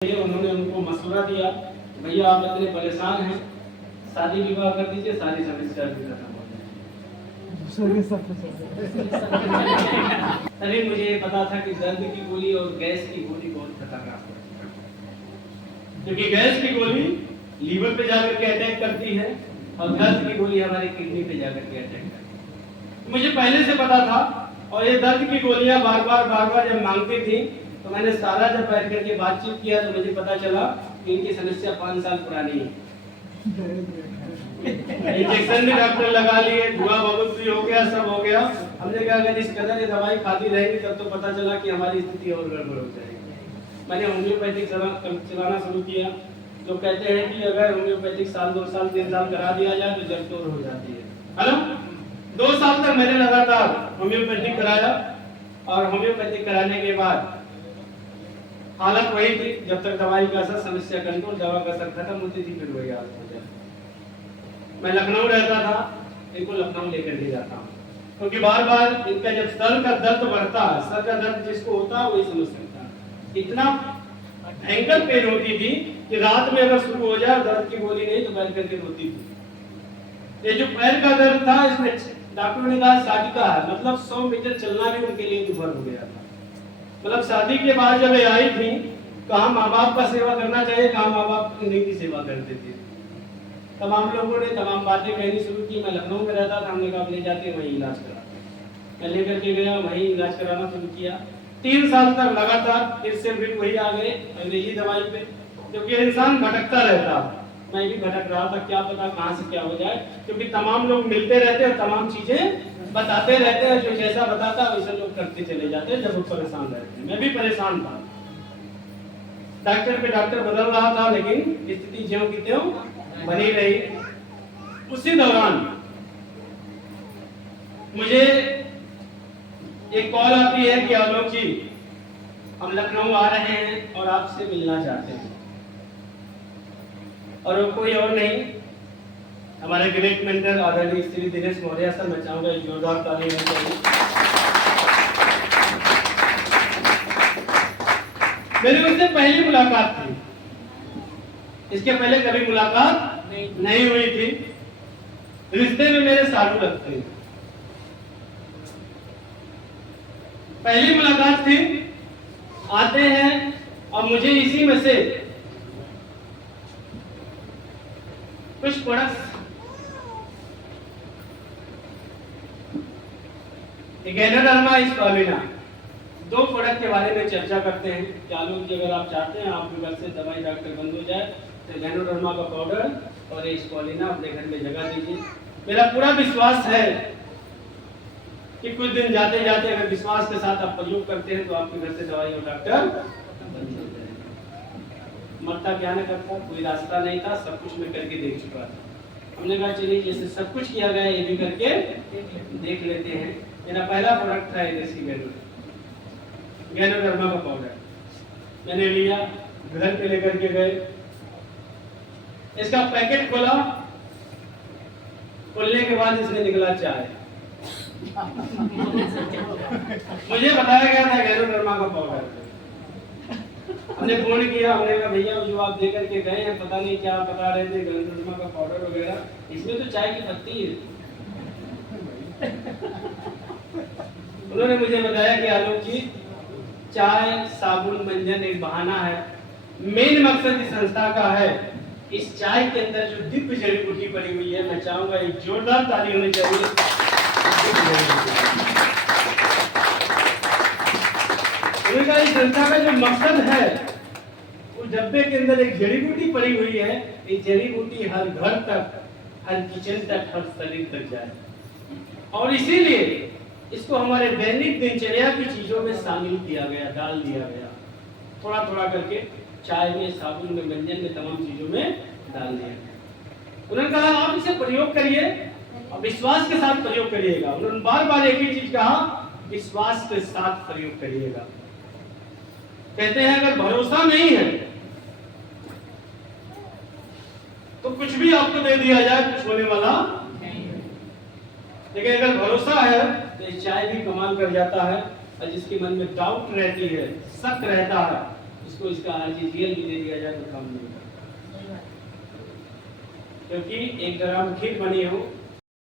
उन्होंने उनको मशवरा दिया, भैया आप इतने परेशान हैं, शादी विवाह कर दीजिए, सारी समस्या भी खत्म हो जाए। तभी मुझे ये पता था कि दर्द की गोली और गैस की गोली बहुत खतरनाक है, क्योंकि गैस की गोली लीवर पे जाकर के अटैक करती है और दर्द की गोली हमारी किडनी पे जाकर के अटैक करती है। मुझे पहले से पता था, और ये दर्द की गोलियां बार बार जब मांगती थी तो मैंने सारा जब बैठ करके बातचीत किया तो मुझे पता चला कि इनकी समस्या 5 साल पुरानी है। इंजेक्शन भी डॉक्टर लगा लिए, धुआं बहुत भी हो गया, सब हो गया। हमने कहा अगर इस कदर ये दवाई खाती रहेगी तब तो पता चला कि हमारी स्थिति और गड़बड़ हो जाएगी। मैंने होम्योपैथिक चलाना शुरू किया। जो कहते हैं कि अगर होम्योपैथिक साल 2 साल 3 साल करा दिया जाए तो जड़ तोड़ हो जाती है ना। 2 साल तक मैंने लगातार होम्योपैथिक कराया, और होम्योपैथिक कराने के बाद हालत वही थी, जब तक दवाई का असर, समस्या कंट्रोल, दवा का असर खत्म होती थी, फिर वही हालत हो जाती। मैं लखनऊ रहता था, इनको लखनऊ लेकर के जाता हूँ, क्योंकि बार बार इनका जब सर का दर्द बढ़ता है, सर का दर्द जिसको होता है वही समझ सकता है। इतना भयंकर पेन होती थी कि रात में अगर शुरू हो जाए दर्द की गोली नहीं तो बैठ करके रोती थी। ये जो पैर का दर्द था, इसमें डॉक्टर ने कहा शादी का है, मतलब 100 मीटर चलना भी उनके लिए दुभर हो गया था। मतलब शादी के बाद जब ये आई थी, कहाँ माँ बाप का सेवा करना चाहिए, कहाँ माँ बाप की सेवा करते थे। तमाम लोगों ने तमाम बातें कहनी शुरू की। मैं लखनऊ में रहता था, हमने कहा ले जाते वहीं इलाज करा। मैं लेकर के गया, वहीं इलाज कराना शुरू किया। 3 साल तक लगातार फिर वही आ गए अंग्रेजी दवाई पे, क्योंकि इंसान भटकता रहता। मैं भी भटक रहा था, क्या पता कहाँ से क्या हो जाए, क्योंकि तमाम लोग मिलते रहते हैं, तमाम चीजें बताते रहते हैं, जो जैसा बताता है वैसे लोग करते चले जाते हैं जब वो परेशान रहते हैं। मैं भी परेशान था, डॉक्टर पे डॉक्टर बदल रहा था, लेकिन स्थिति ज्यों की त्यों बनी रही। उसी दौरान मुझे एक कॉल आती है कि आलोक जी, हम लखनऊ आ रहे हैं और आपसे मिलना चाहते हैं। और वो कोई और नहीं, हमारे ग्रेट मेंटर आदरणीय श्री दिनेश मौर्य सर। मैं चाहूंगा एक जोरदार ताली होनी चाहिए। मेरी उनसे पहली मुलाकात थी, इसके पहले कभी मुलाकात नहीं हुई थी। रिश्ते में मेरे साधु लगते हैं। पहली मुलाकात थी, आते हैं और मुझे इसी में से कुछ प्रोडक्ट्स, गैनोडर्मा स्पालुलिना, 2 प्रोडक्ट के बारे में चर्चा करते हैं कि आलोक जी अगर आप चाहते हैं आपके घर से दवाई डॉक्टर बंद हो जाए तो गैनोडर्मा का पाउडर और ये स्पालुलिना अपने घर में जगा दीजिए। मेरा पूरा विश्वास है कि कुछ दिन जाते जाते अगर विश्वास के साथ आप प्रयोग करते हैं तो आपके घर से दवाई और डॉक्टर बंद हो जाएगा। मरता क्या न करता, कोई रास्ता नहीं था, सब कुछ मैं करके देख चुका था। हमने कहा चलिए जैसे सब कुछ किया गया ये भी करके देख लेते हैं। मेरा पहला प्रोडक्ट था देसी गैनोडर्मा का पाउडर। मैंने लिया, घर पे लेकर के गए, इसका पैकेट खोला, खोलने के बाद इसमें निकला चाय। मुझे बताया गया था गैनोडर्मा का पाउडर। हमने फोन किया, हमने कहा भैया जो आप देकर के गए हैं पता नहीं क्या बता रहे थे, गैनोडर्मा का पाउडर वगैरह, इसमें तो चाय की पत्ती है। उन्होंने मुझे बताया कि आलोक जी, चाय साबुन मंजन एक बहाना है, मेन मकसद इस संस्था का है इस चाय के अंदर जो दिव्य जड़ी बूटी पड़ी हुई है। मैं चाहूंगा एक जोरदार ताली होनी चाहिए। उनका इस संस्था का जो मकसद है, उस डब्बे के अंदर एक जड़ी बूटी पड़ी हुई है, ये जड़ी बूटी हर घर तक, हर किचन तक, हर शरीर तक जाए, और इसीलिए इसको हमारे दैनिक दिनचर्या की चीजों में शामिल किया गया, डाल दिया गया, थोड़ा थोड़ा करके चाय में, साबुन में, व्यंजन में, तमाम चीजों में डाल दिया गया। उन्होंने कहा आप इसे प्रयोग करिए और विश्वास के साथ प्रयोग करिएगा। उन्होंने बार बार एक ही चीज कहा, विश्वास के साथ प्रयोग करिएगा। कहते हैं अगर भरोसा नहीं है तो कुछ भी आपको दे दिया जाए कुछ होने वाला नहीं है, लेकिन अगर भरोसा है तो ये चाय भी कमाल कर जाता है। और जिसके मन में डाउट रहती है, शक रहता है, उसको इसका आरजीजीएल भी दे दिया जाए तो काम नहीं करता, क्योंकि एक ग्राम खीर बनी हो